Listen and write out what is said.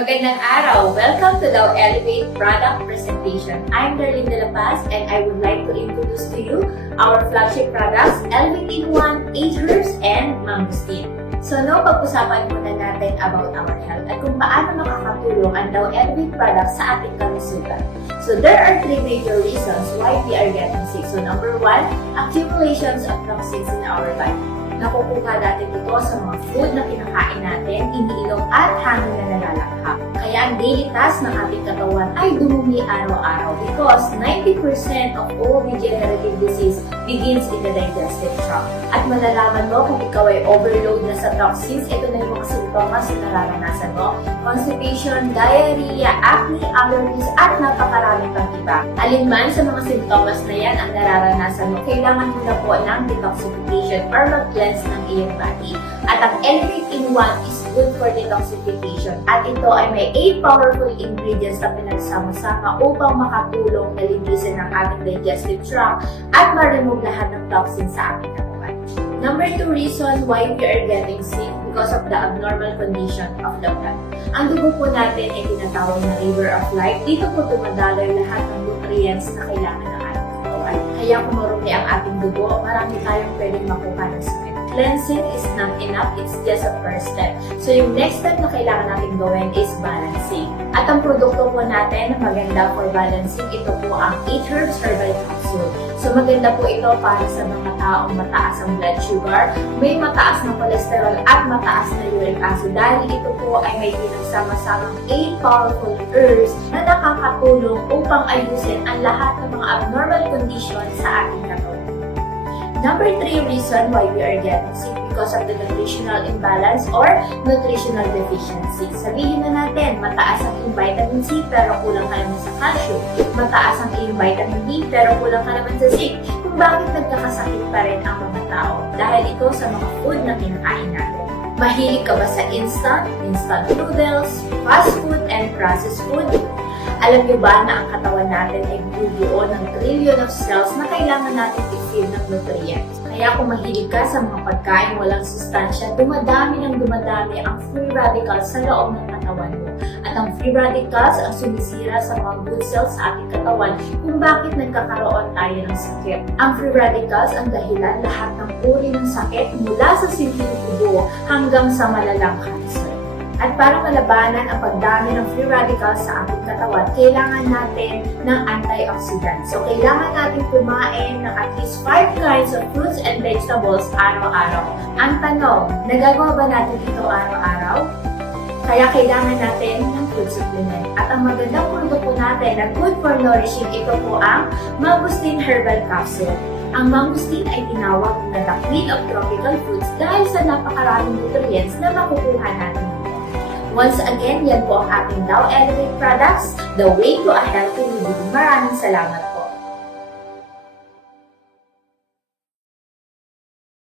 Magandang araw! Welcome to the Elevate product presentation. I'm Darlene De La Paz and I would like to introduce to you our flagship products, Elevate in 1, 8 Herbs, and Mangosteen. So pag-usapan muna natin about our health at kung paano makakatulong ang Dow Elevate products sa ating kalusugan. So there are 3 major reasons why we are getting sick. So number 1, accumulations of toxins in our body. Nakukuha natin ito sa mga food na kinakain natin, iniinom at hangin na nalalaghap. Kaya ang daily task ng ating katawan ay dumumi araw-araw because 90% of all degenerative disease begins in the digestive tract. At malalaman mo kung ikaw ay overload na sa toxins, ito na yung mga simptomas na nararanasan mo: constipation, diarrhea, acne, allergies, at napakarami pang iba. Alin man sa mga simptomas na yan ang nararanasan mo, kailangan mo na po ng detoxification or mag-cleanse ng iyong body. At ang Elevate in 1 is good for detoxification. At ito ay may 8 powerful ingredients na pinagsama-sama upang makatulong na linisin ang ating digestive tract at ma-remove lahat ng toxins sa ating katawan. Number 2 reason why we are getting sick because of the abnormal condition of the blood. Ang dugo po natin ay tinatawag na river of life. Dito po dumadaloy lahat ng nutrients na kailangan ng ating katawan. Kaya kung marumi ang ating dugo, marami tayong pwedeng makuha ng sakit. Cleansing is not enough, it's just a first step. So yung next step na kailangan natin gawin is balancing. At ang produkto po natin na maganda for balancing, ito po ang 8 Herbs Herbal Capsule. So maganda po ito para sa mga taong mataas ang blood sugar, may mataas na cholesterol at mataas na uric acid dahil ito po ay may pinagsama-samang 8 powerful herbs na nakakatulong upang ayusin ang lahat ng mga abnormal condition sa ating katawan. Number 3 reason why we are getting sick because of the nutritional imbalance or nutritional deficiency. Sabihin na natin, mataas ang iyong vitamin C pero kulang ka naman sa calcium. Mataas ang iyong vitamin D pero kulang ka naman sa zinc. Kung bakit nagkakasakit pa rin ang mga tao? Dahil ito sa mga food na kinakain natin. Mahilig ka ba sa instant noodles, fast food, and processed food? Alam niyo ba na ang katawan natin ay bubuo ng trillion of cells na kailangan natin i-feed ng nutrients? Kaya kung mahilig ka sa mga pagkain walang sustansya, dumadami ang free radicals sa loob ng katawan mo. At ang free radicals ang sumisira sa mga good cells sa ating katawan kung bakit nagkakaroon tayo ng sakit. Ang free radicals ang dahilan lahat ng uri ng sakit mula sa simpleng tubo hanggang sa malalang cancer. At para malabanan ang pagdami ng free radicals sa ating katawan, kailangan natin ng antioxidants. So, kailangan natin kumain ng at least 5 kinds of fruits and vegetables araw-araw. Ang tanong, nagagawa ba natin ito araw-araw? Kaya kailangan natin ng food supplement. At ang magandang produkto natin na good for nourishing, ito po ang Mangosteen Herbal Capsule. Ang mangosteen ay tinawag na the queen of tropical fruits dahil sa napakaraming nutrients na makukuha natin. Once again, yan po ang ating Dow Elevate products, the way to a healthy living. Maraming salamat.